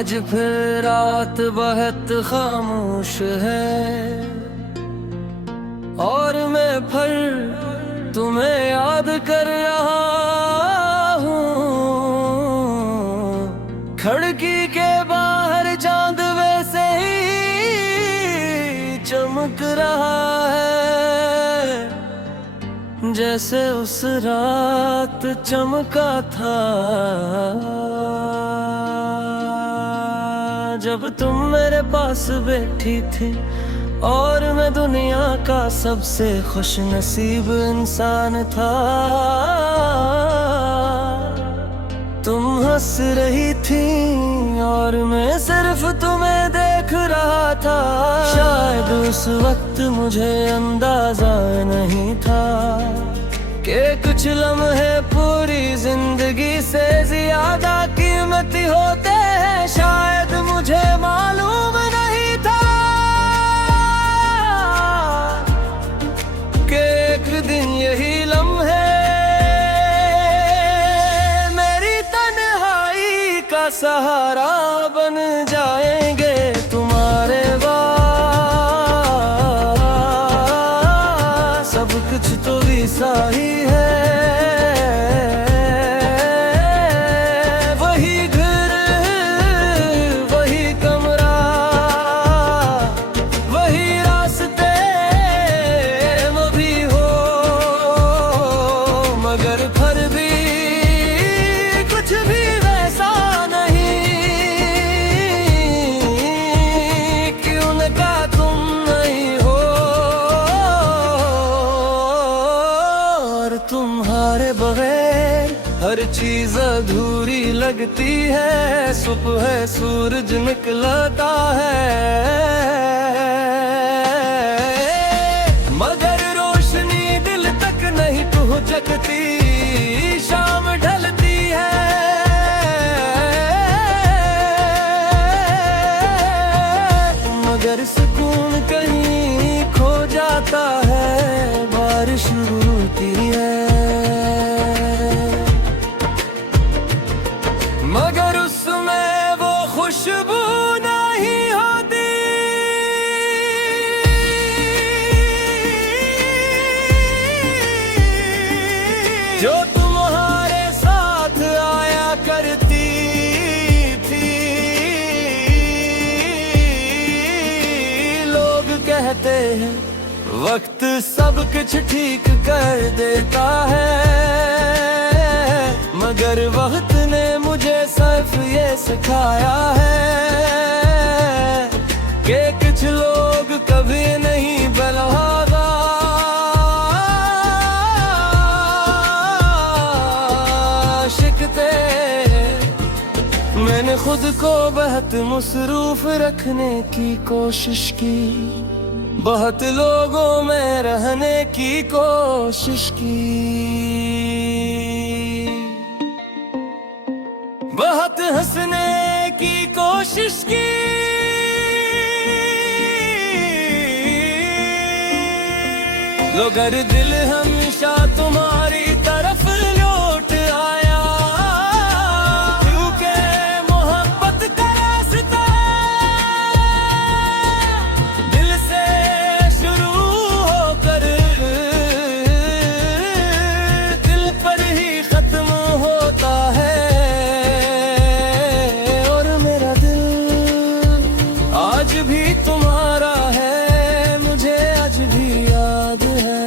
आज फिर रात बहुत खामोश है और मैं फिर तुम्हें याद कर रहा हूँ। खिड़की के बाहर चांद वैसे ही चमक रहा है जैसे उस रात चमका था जब तुम मेरे पास बैठी थी और मैं दुनिया का सबसे खुश नसीब इंसान था। तुम हंस रही थी और मैं सिर्फ तुम्हें देख रहा था। शायद उस वक्त मुझे अंदाजा नहीं था कि कुछ लम्हे पूरी जिंदगी से ज्यादा कीमती होते हैं। शायद मुझे मालूम नहीं था कि एक दिन यही लम्हे मेरी तन्हाई का सहारा बन जाएंगे। तुम्हारे बाद सब कुछ तो वैसा ही है, वही घर वही कमरा वही रास्ते वो भी हो, मगर फिर भी कुछ भी वैसा नहीं कि उनका तुम नहीं हो। और तुम्हारे बगैर हर चीज अधूरी लगती है। सुबह सूरज निकलता है मगर रोशनी दिल तक नहीं पहुंचती। शाम ढलती है मगर सुकून कहीं खो जाता है। बारिश होती है मगर उसमें वो खुशबू नहीं होती जो तुम्हारे साथ आया करती थी। लोग कहते हैं वक्त सब कुछ ठीक कर देता है मगर वक्त ने मुझे सिर्फ ये सिखाया है कि कुछ लोग कभी नहीं बलहागा शिकते। मैंने खुद को बहुत मसरूफ रखने की कोशिश की, बहुत लोगों में रहने की कोशिश की, बहुत हंसने की कोशिश की। मगर दिल हमेशा तुम्हारी तरफ लौट आया क्योंकि मोहब्बत का रास्ता दिल से शुरू होकर दिल पर ही खत्म होता है। और मेरा दिल आज भी तुम्हारा है, मुझे आज भी याद है।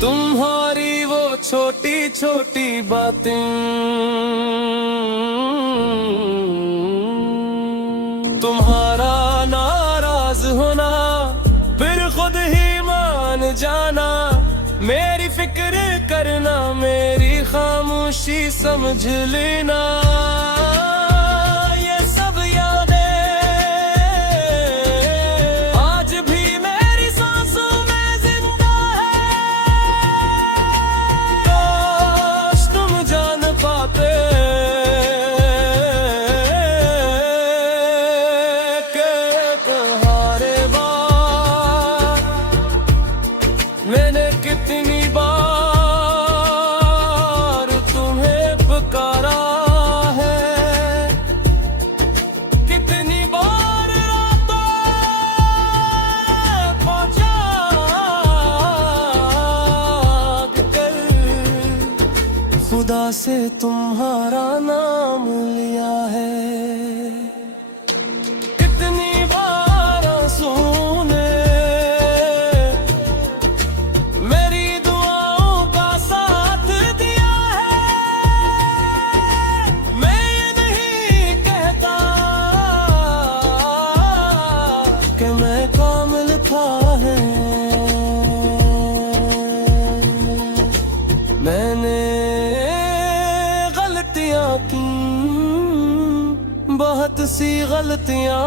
तुम्हारी वो छोटी छोटी बातें, तुम्हारा नाराज होना, फिर खुद ही मान जाना, मेरी फिक्र करना, मेरी खामोशी समझ लेना। ये सब यादें आज भी मेरी सांसों में जिंदा है। काश तुम जान पाते कि तुम्हारे बाद मैंने कितनी बार तुम्हें खुदा से तुम्हारा नाम लिया है। कितनी बार आंसू ने मेरी दुआओं का साथ दिया है। मैं ये नहीं कहता कि मैं कामिल था है। मैंने गलतियां की, बहुत सी गलतियां,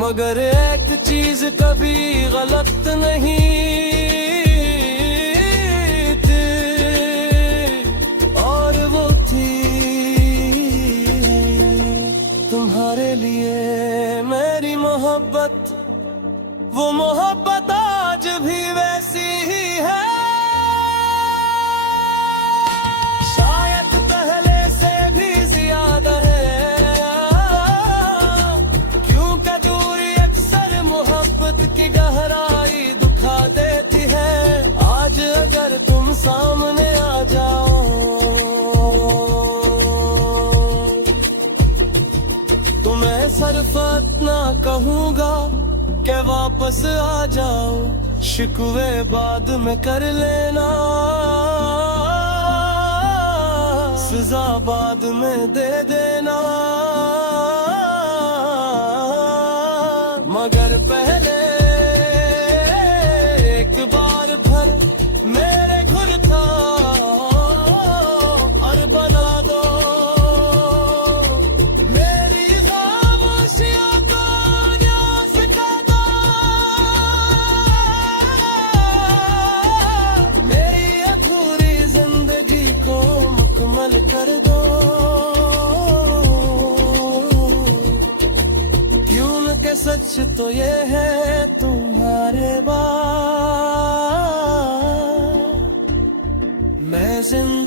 मगर एक चीज कभी गलत नहीं थी, और वो थी तुम्हारे लिए मेरी मोहब्बत। वो मोहब्बत आज भी वैसी ही है, शायद पहले से भी ज्यादा है, क्योंकि दूरी अक्सर मोहब्बत की गहराई दुखा देती है। आज अगर तुम सामने आ जाओ तो मैं सिर्फ इतना कहूँगा के वापस आ जाओ। शिकवे बाद में कर लेना, सजा बाद में दे देना, मगर पहले एक बार फिर मेरे खुद था और बना दो। कर दो क्यों न के सच तो ये है तुम्हारे बाद मैं जिंदा